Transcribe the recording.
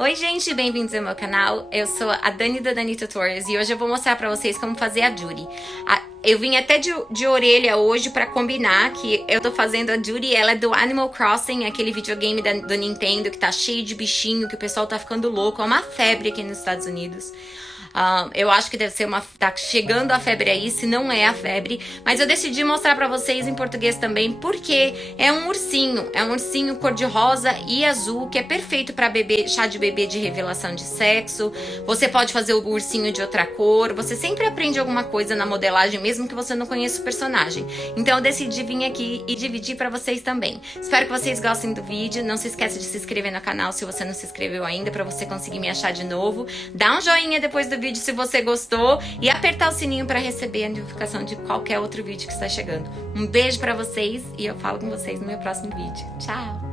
Oi gente, bem-vindos ao meu canal. Eu sou a Dani da Dani Tutorials e hoje eu vou mostrar pra vocês como fazer a Judy. Eu vim até de orelha hoje pra combinar que eu tô fazendo a Judy, ela é do Animal Crossing, aquele videogame do Nintendo que tá cheio de bichinho, que o pessoal tá ficando louco, é uma febre aqui nos Estados Unidos. Eu acho que deve ser tá chegando a febre aí, se não é a febre, mas eu decidi mostrar pra vocês em português também, porque é um ursinho cor-de-rosa e azul, que é perfeito pra bebê, chá de bebê de revelação de sexo. Você pode fazer o ursinho de outra cor, você sempre aprende alguma coisa na modelagem, mesmo que você não conheça o personagem. Então eu decidi vir aqui e dividir pra vocês também. Espero que vocês gostem do vídeo, não se esqueça de se inscrever no canal se você não se inscreveu ainda, pra você conseguir me achar de novo. Dá um joinha depois do vídeo se você gostou e apertar o sininho para receber a notificação de qualquer outro vídeo que está chegando. Um beijo para vocês e eu falo com vocês no meu próximo vídeo. Tchau!